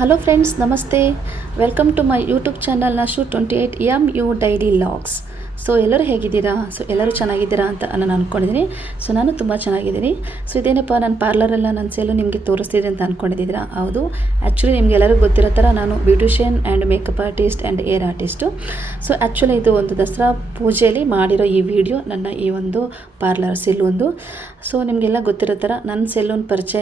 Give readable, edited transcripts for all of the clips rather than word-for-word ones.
Hello friends, ನಮಸ್ತೆ. Welcome to my YouTube channel ನಾಶು 28 MU daily logs. So ಎಲ್ಲರೂ ಹೇಗಿದ್ದೀರಾ? ಸೊ ಎಲ್ಲರೂ ಚೆನ್ನಾಗಿದ್ದೀರಾ ಅಂತ ನಾನು ಅಂದ್ಕೊಂಡಿದ್ದೀನಿ. ಸೊ ನಾನು ತುಂಬ ಚೆನ್ನಾಗಿದ್ದೀನಿ. ಸೊ ಇದೇನಪ್ಪ ನನ್ನ ಪಾರ್ಲರೆಲ್ಲ ನನ್ನ ಸೇಲು ನಿಮಗೆ ತೋರಿಸ್ತಿದೆ ಅಂತ ಅಂದ್ಕೊಂಡಿದ್ದೀರಾ? ಹೌದು, ಆ್ಯಕ್ಚುಲಿ ನಿಮ್ಗೆ ಎಲ್ಲರೂ ಗೊತ್ತಿರೋ ಥರ ನಾನು beautician and makeup artist and air artist. So actually ಇದು ಒಂದು ದಸರಾ ಪೂಜೆಯಲ್ಲಿ ಮಾಡಿರೋ ಈ ವಿಡಿಯೋ ನನ್ನ ಈ ಒಂದು ಪಾರ್ಲರ್ ಸೆಲೂನ್ದು. ಸೊ ನಿಮಗೆಲ್ಲ ಗೊತ್ತಿರೋ ಥರ ನನ್ನ ಸೆಲೂನ್ ಪರಿಚಯ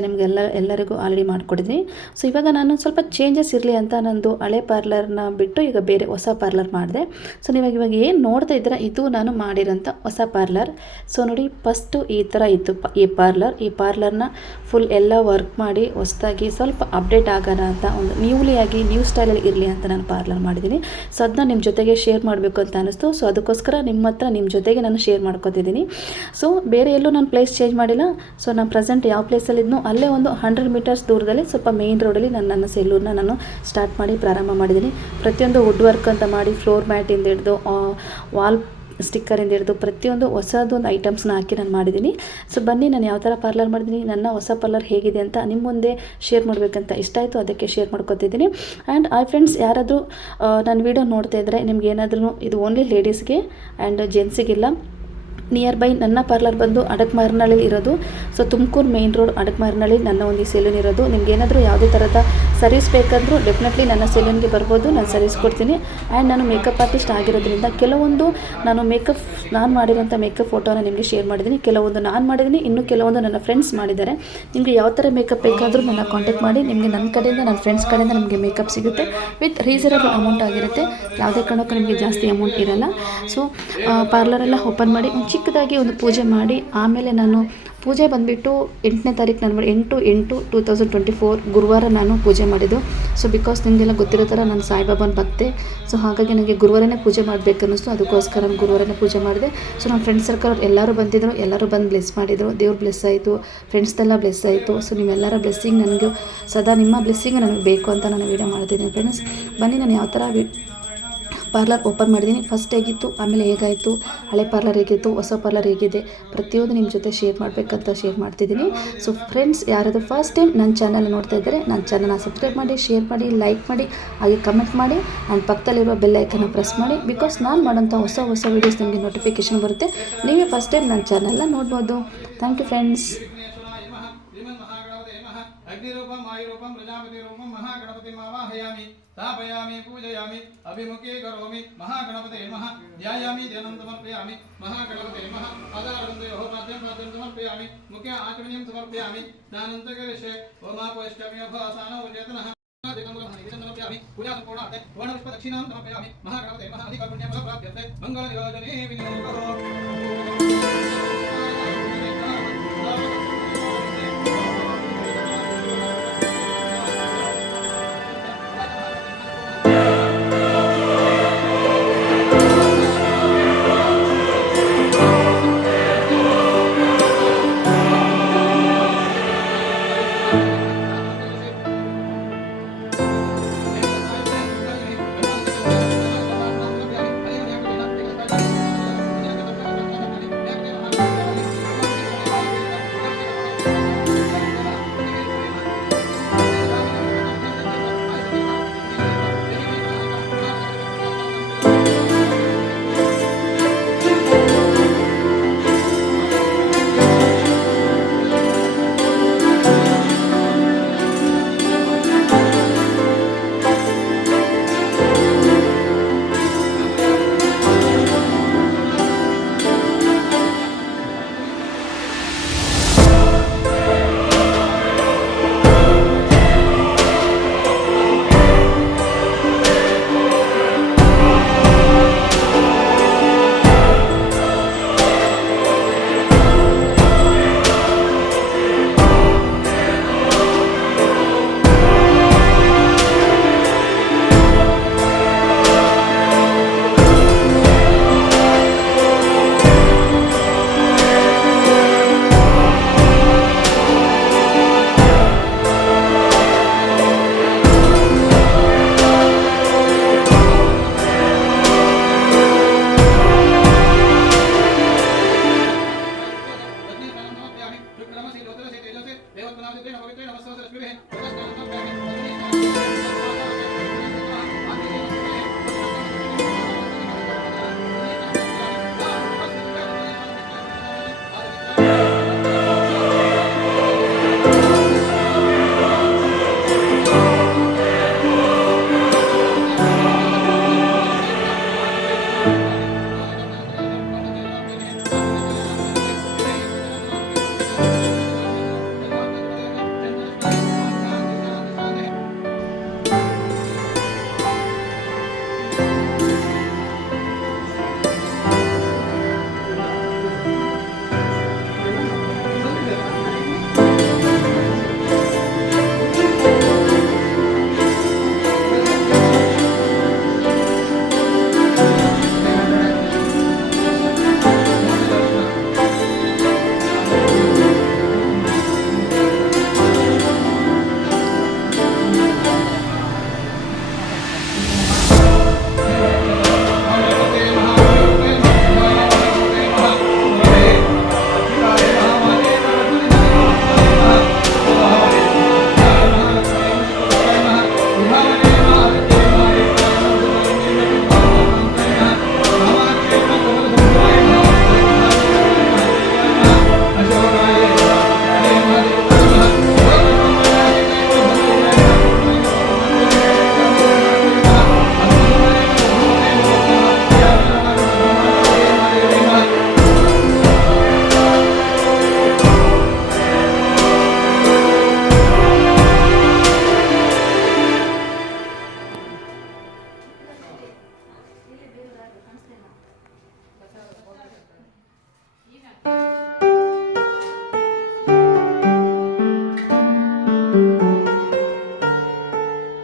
ಎಲ್ಲರಿಗೂ ಆಲ್ರೆಡಿ ಮಾಡಿಕೊಟ್ಟಿದ್ದೀನಿ. ಸೊ ಇವಾಗ ನಾನು ಸ್ವಲ್ಪ ಚೇಂಜಸ್ ಇರಲಿ ಅಂತ ನಂದು ಹಳೆ ಪಾರ್ಲರ್ನ ಬಿಟ್ಟು ಈಗ ಬೇರೆ ಹೊಸ ಪಾರ್ಲರ್ ಮಾಡಿದೆ. ಸೊ ಇವಾಗ ಏನು ನೋಡ್ತಾ ಇದ್ದೀರಾ, ಇದು ನಾನು ಮಾಡಿರೋಂಥ ಹೊಸ ಪಾರ್ಲರ್. ಸೊ ನೋಡಿ, ಫಸ್ಟು ಈ ಥರ ಇತ್ತು ಈ ಪಾರ್ಲರ್ನ ಫುಲ್ ಎಲ್ಲ ವರ್ಕ್ ಮಾಡಿ ಹೊಸದಾಗಿ ಸ್ವಲ್ಪ ಅಪ್ಡೇಟ್ ಆಗೋಣ ಅಂತ ಒಂದು ನ್ಯೂ ಸ್ಟೈಲಲ್ಲಿ ಇರಲಿ ಅಂತ ನಾನು ಪಾರ್ಲರ್ ಮಾಡಿದ್ದೀನಿ. ಸೊ ಅದನ್ನ ನಿಮ್ಮ ಜೊತೆಗೆ ಶೇರ್ ಮಾಡಬೇಕು ಅಂತ ಅನ್ನಿಸ್ತು. ಸೊ ಅದಕ್ಕೋಸ್ಕರ ನಿಮ್ಮ ಜೊತೆಗೆ ನಾನು ಶೇರ್ ಮಾಡ್ಕೊತಿದ್ದೀನಿ. ಸೊ ಬೇರೆ ಎಲ್ಲೂ ನಾನು ಪ್ಲೇಸ್ ಚೇಂಜ್ ಮಾಡಿಲ್ಲ. ಸೊ ನಾನು ಪ್ರೆಸೆಂಟ್ ಯಾವ ಪ್ಲೇಸಲ್ಲಿ ಇದ್ನೋ ಅಲ್ಲೇ ಒಂದು 100 ಮೀಟರ್ಸ್ ದೂರದಲ್ಲಿ ಸ್ವಲ್ಪ ಮೇನ್ ರೋಡಲ್ಲಿ ನನ್ನ ಸೆಲೂನ್ನ ನಾನು ಸ್ಟಾರ್ಟ್ ಮಾಡಿ ಪ್ರಾರಂಭ ಮಾಡಿದ್ದೀನಿ. ಪ್ರತಿಯೊಂದು ವುಡ್ ವರ್ಕ್ ಅಂತ ಮಾಡಿ ಫ್ಲೋರ್ ಮ್ಯಾಟಿಂದ ಹಿಡಿದು ವಾಲ್ ಸ್ಟಿಕ್ಕರಿಂದ ಹಿಡಿದು ಪ್ರತಿಯೊಂದು ಹೊಸದೊಂದು ಐಟಮ್ಸ್ನ ಹಾಕಿ ನಾನು ಮಾಡಿದ್ದೀನಿ. ಸೊ ಬನ್ನಿ, ನಾನು ಯಾವ ಥರ ಪಾರ್ಲರ್ ಮಾಡಿದ್ದೀನಿ, ನನ್ನ ಹೊಸ ಪಾರ್ಲರ್ ಹೇಗಿದೆ ಅಂತ ನಿಮ್ಮ ಮುಂದೆ ಶೇರ್ ಮಾಡಬೇಕಂತ ಇಷ್ಟ ಆಯಿತು, ಅದಕ್ಕೆ ಶೇರ್ ಮಾಡ್ಕೊತಿದ್ದೀನಿ. ಆ್ಯಂಡ್ ಫ್ರೆಂಡ್ಸ್, ಯಾರಾದರೂ ನನ್ನ ವೀಡಿಯೋ ನೋಡ್ತಾ ಇದ್ದರೆ ನಿಮ್ಗೆ ಏನಾದರೂ ಇದು ಓನ್ಲಿ ಲೇಡೀಸ್ಗೆ ಆ್ಯಂಡ್ ಜೆಂಟ್ಸಿಗಿಲ್ಲ. ನಿಯರ್ ಬೈ ನನ್ನ ಪಾರ್ಲರ್ ಬಂದು ಅಡಕಮಾರನಹಳ್ಳಿ ಇರೋದು. ಸೊ ತುಮಕೂರು ಮೇನ್ ರೋಡ್ ಅಡಕಮಾರನಹಳ್ಳಿ ನನ್ನ ಒಂದು ಸೆಲೂನ್ ಇರೋದು. ನಿಮ್ಗೆ ಏನಾದರೂ ಯಾವುದೇ ಥರದ ಸರ್ವಿಸ್ ಬೇಕಂದ್ರೂ ಡೆಫಿನೆಟ್ಲಿ ನನ್ನ ಸೆಲೂನ್ಗೆ ಬರ್ಬೋದು, ನಾನು ಸರ್ವಿಸ್ ಕೊಡ್ತೀನಿ. ಆ್ಯಂಡ್ ನಾನು ಮೇಕಪ್ ಆರ್ಟಿಸ್ಟ್ ಆಗಿರೋದ್ರಿಂದ ಕೆಲವೊಂದು ನಾನು ಮಾಡಿರೋಂಥ ಮೇಕಪ್ ಫೋಟೋನ ನಿಮಗೆ ಶೇರ್ ಮಾಡಿದ್ದೀನಿ. ಕೆಲವೊಂದು ನಾನು ಮಾಡಿದ್ದೀನಿ, ಇನ್ನು ಕೆಲವೊಂದು ನನ್ನ ಫ್ರೆಂಡ್ಸ್ ಮಾಡಿದ್ದಾರೆ. ನಿಮಗೆ ಯಾವ ಥರ ಮೇಕಪ್ ಬೇಕಾದರೂ ನನ್ನ ಕಾಂಟ್ಯಾಕ್ಟ್ ಮಾಡಿ. ನಿಮಗೆ ನನ್ನ ಕಡೆಯಿಂದ, ನನ್ನ ಫ್ರೆಂಡ್ಸ್ ಕಡೆಯಿಂದ ನಿಮಗೆ ಮೇಕಪ್ ಸಿಗುತ್ತೆ. ವಿತ್ ರೀಸನಬಲ್ ಅಮೌಂಟ್ ಆಗಿರುತ್ತೆ. ಯಾವುದೇ ಕಾರಣಕ್ಕೂ ನಿಮಗೆ ಜಾಸ್ತಿ ಅಮೌಂಟ್ ಇರೋಲ್ಲ. ಸೊ ಪಾರ್ಲರೆಲ್ಲ ಓಪನ್ ಮಾಡಿ ಚಿಕ್ಕದಾಗಿ ಒಂದು ಪೂಜೆ ಮಾಡಿ, ಆಮೇಲೆ ನಾನು ಪೂಜೆ ಬಂದುಬಿಟ್ಟು 8ನೇ ತಾರೀಕು ನಾನು 8/8/2024 ಗುರುವಾರ ನಾನು ಪೂಜೆ ಮಾಡಿದ್ದು. ಸೊ ಬಿಕಾಸ್ ನಿಮಗೆಲ್ಲ ಗೊತ್ತಿರೋ ಥರ ನಾನು ಸಾಯಿಬಾಬಾನ ಭಕ್ತೆ. ಸೊ ಹಾಗಾಗಿ ನನಗೆ ಗುರುವಾರನೇ ಪೂಜೆ ಮಾಡಬೇಕು ಅನ್ನಿಸ್ತು. ಅದಕ್ಕೋಸ್ಕರ ನಾನು ಗುರುವಾರನೇ ಪೂಜೆ ಮಾಡಿದೆ. ಸೊ ನಮ್ಮ ಫ್ರೆಂಡ್ಸ್ ಸರ್ಕಲ್ ಎಲ್ಲರೂ ಬಂದಿದ್ದರು, ಎಲ್ಲರೂ ಬಂದು ಬ್ಲೆಸ್ ಮಾಡಿದರು. ದೇವ್ರು ಬ್ಲೆಸ್ ಆಯಿತು, ಫ್ರೆಂಡ್ಸ್ದೆಲ್ಲ ಬ್ಲೆಸ್ ಆಯಿತು. ಸೊ ನಿಮ್ಮೆಲ್ಲರ ಬ್ಲೆಸ್ಸಿಂಗ್ ನನಗೆ ಸದಾ, ನಿಮ್ಮ ಬ್ಲೆಸ್ಸಿಂಗ್ ನನಗೆ ಬೇಕು ಅಂತ ನಾನು ವೀಡಿಯೋ ಮಾಡ್ತಿದ್ದೀನಿ. ಫ್ರೆಂಡ್ಸ್ ಬನ್ನಿ, ನಾನು ಯಾವ ಥರ ಪಾರ್ಲರ್ ಓಪನ್ ಮಾಡಿದ್ದೀನಿ, ಫಸ್ಟ್ ಹೇಗಿತ್ತು, ಆಮೇಲೆ ಹೇಗಾಯಿತು, ಹಳೆ ಪಾರ್ಲರ್ ಹೇಗಿತ್ತು, ಹೊಸ ಪಾರ್ಲರ್ ಹೇಗಿದೆ, ಪ್ರತಿಯೊಂದು ನಿಮ್ಮ ಜೊತೆ ಶೇರ್ ಮಾಡಬೇಕಂತ ಶೇರ್ ಮಾಡ್ತಿದ್ದೀನಿ. ಸೊ ಫ್ರೆಂಡ್ಸ್, ಯಾರಾದರೂ ಫಸ್ಟ್ ಟೈಮ್ ನನ್ನ ಚಾನಲ್ ನೋಡ್ತಾ ಇದ್ದರೆ ನನ್ನ ಚಾನಲ್ನ ಸಬ್ಸ್ಕ್ರೈಬ್ ಮಾಡಿ, ಶೇರ್ ಮಾಡಿ, ಲೈಕ್ ಮಾಡಿ, ಹಾಗೆ ಕಮೆಂಟ್ ಮಾಡಿ. ಆ್ಯಂಡ್ ಪಕ್ಕದಲ್ಲಿರುವ ಬೆಲ್ ಐಕನ್ನ ಪ್ರೆಸ್ ಮಾಡಿ. ಬಿಕಾಸ್ ನಾನು ಮಾಡೋಂಥ ಹೊಸ ವೀಡಿಯೋಸ್ ನಿಮಗೆ ನೋಟಿಫಿಕೇಷನ್ ಬರುತ್ತೆ. ನೀವೇ ಫಸ್ಟ್ ಟೈಮ್ ನನ್ನ ಚಾನಲ್ನ ನೋಡ್ಬೋದು. Thank you friends. अग्निरूपम वायुरूपम प्रजापति रूपम महागणपतिम् आवाहयामि स्थापयामि पूजयामि अभिमुखे करोमि महागणपते नमः ध्यायामि ध्यानं समर्पयामि महागणपते नमः आधारबन्धयोः पाद्यं समर्पयामि मुखे आचमनीयं समर्पयामि स्नानं च करिष्ये ओमापोष्टम्योभासानो चेतनः पूजा संपूर्णार्थे वर्णपुष्प दक्षिणां समर्पयामि महागणपते नमः अधिकपुण्यफलप्राप्त्यर्थे मङ्गलनिरोधने विनियोगः.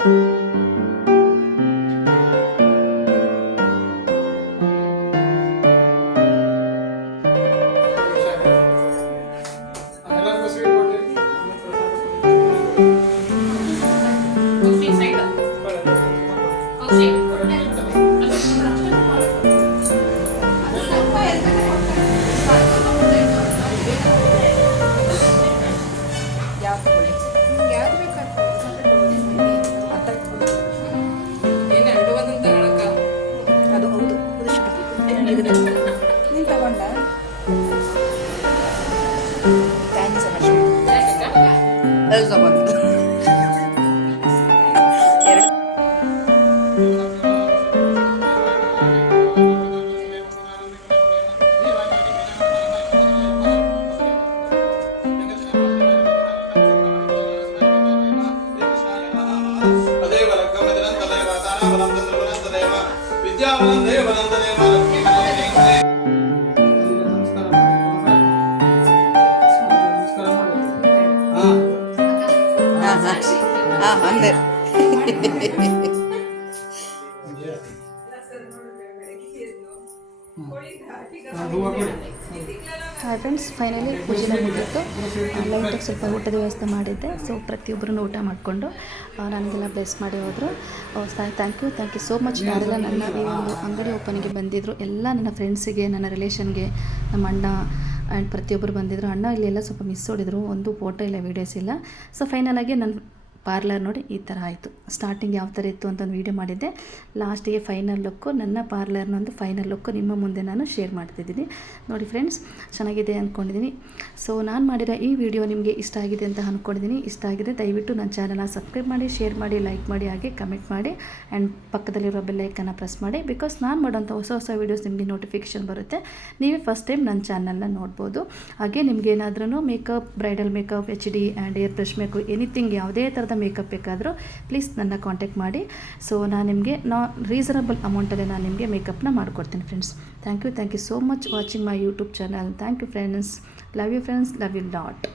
ಎಲ್ಲರಿಗೂ ಸ್ವೀಟ್ ಕೊಡಿ. ಅದು ಹೌದು ನೀನು ತಗೊಂಡ ಥ್ಯಾಂಕ್ಸ್ ಅಲ್ಲ ಬಂತು ಎರಡು ತದೇವ ಲಗ್ನಂ ಯಜನಂ ತದೇವ ತಾರಾಬಲಂ ಚಂದ್ರಬಲಂ ತದೇವ ವಿದ್ಯಾಬಲಂ ದೇವಬಲಂ ತದೇವ ಲಕ್ಷ್ಮೀಬಲಂ ದೇವತೆ. ನಮಸ್ಕಾರ ಹಾಂ ಅಂದೆ ಹಾಯ್ ಫ್ರೆಂಡ್ಸ್, ಫೈನಲಿ ಪೂಜೆನ ಮುಗಿತ್ತು. ಲೈಟಾಗಿ ಸ್ವಲ್ಪ ಊಟದ ವ್ಯವಸ್ಥೆ ಮಾಡಿದ್ದೆ. ಸೊ ಪ್ರತಿಯೊಬ್ಬರೂ ಊಟ ಮಾಡಿಕೊಂಡು ನನಗೆಲ್ಲ ಬ್ಲೆಸ್ ಮಾಡಿ ಹೋದರು. Thank you so much. ಯಾರೆಲ್ಲ ನನ್ನ ಈ ಒಂದು ಅಂಗಡಿ ಓಪನಿಗೆ ಬಂದಿದ್ದರು ಎಲ್ಲ ನನ್ನ ಫ್ರೆಂಡ್ಸಿಗೆ, ನನ್ನ ರಿಲೇಷನ್ಗೆ, ನಮ್ಮ ಅಣ್ಣ ಆ್ಯಂಡ್ ಪ್ರತಿಯೊಬ್ಬರು ಬಂದಿದ್ದರು. ಅಣ್ಣ ಇಲ್ಲೆಲ್ಲ ಸ್ವಲ್ಪ ಮಿಸ್ ಹೊಡಿದ್ರು, ಒಂದು ಫೋಟೋ ಇಲ್ಲ, ವೀಡಿಯೋಸ್ ಇಲ್ಲ. ಸೊ ಫೈನಲಾಗಿ ನನ್ನ ಪಾರ್ಲರ್ ನೋಡಿ ಈ ಥರ ಆಯಿತು. ಸ್ಟಾರ್ಟಿಂಗ್ ಯಾವ ಥರ ಇತ್ತು ಅಂತ ಒಂದು ವೀಡಿಯೋ ಮಾಡಿದ್ದೆ. ಲಾಸ್ಟಿಗೆ ಫೈನಲ್ ಲುಕ್ಕು, ನನ್ನ ಪಾರ್ಲರ್ನೊಂದು ಫೈನಲ್ ಲುಕ್ಕು ನಿಮ್ಮ ಮುಂದೆ ನಾನು ಶೇರ್ ಮಾಡ್ತಿದ್ದೀನಿ. ನೋಡಿ ಫ್ರೆಂಡ್ಸ್, ಚೆನ್ನಾಗಿದೆ ಅಂದ್ಕೊಂಡಿದ್ದೀನಿ. ಸೊ ನಾನು ಮಾಡಿರೋ ಈ ವಿಡಿಯೋ ನಿಮಗೆ ಇಷ್ಟ ಆಗಿದೆ ಅಂತ ಅಂದ್ಕೊಂಡಿದ್ದೀನಿ. ಇಷ್ಟ ಆಗಿದೆ ದಯವಿಟ್ಟು ನನ್ನ ಚಾನಲ್ನ ಸಬ್ಸ್ಕ್ರೈಬ್ ಮಾಡಿ, ಶೇರ್ ಮಾಡಿ, ಲೈಕ್ ಮಾಡಿ, ಹಾಗೆ ಕಮೆಂಟ್ ಮಾಡಿ ಆ್ಯಂಡ್ ಪಕ್ಕದಲ್ಲಿರೋ ಬೆಲ್ಲೈಕನ್ನ ಪ್ರೆಸ್ ಮಾಡಿ. ಬಿಕಾಸ್ ನಾನು ಮಾಡೋಂಥ ಹೊಸ ವೀಡಿಯೋಸ್ ನಿಮಗೆ ನೋಟಿಫಿಕೇಷನ್ ಬರುತ್ತೆ. ನೀವೇ ಫಸ್ಟ್ ಟೈಮ್ ನನ್ನ ಚಾನಲ್ನ ನೋಡ್ಬೋದು. ಹಾಗೆ ನಿಮ್ಗೆ ಏನಾದ್ರೂ makeup, bridal makeup, HD and air brush makeup, anything ಯಾವುದೇ ಥರದ ಮೇಕಪ್ ಬೇಕಾದರೂ ಪ್ಲೀಸ್ ನನ್ನ ಕಾಂಟ್ಯಾಕ್ಟ್ ಮಾಡಿ. ಸೊ ನಾನು ನಿಮಗೆ ರೀಸನಬಲ್ ಅಮೌಂಟಲ್ಲೇ ನಾನು ನಿಮಗೆ ಮೇಕಪ್ನ ಮಾಡಿಕೊಡ್ತೀನಿ friends. Thank you so much watching my YouTube channel. Thank you friends. Love you friends, love you lot.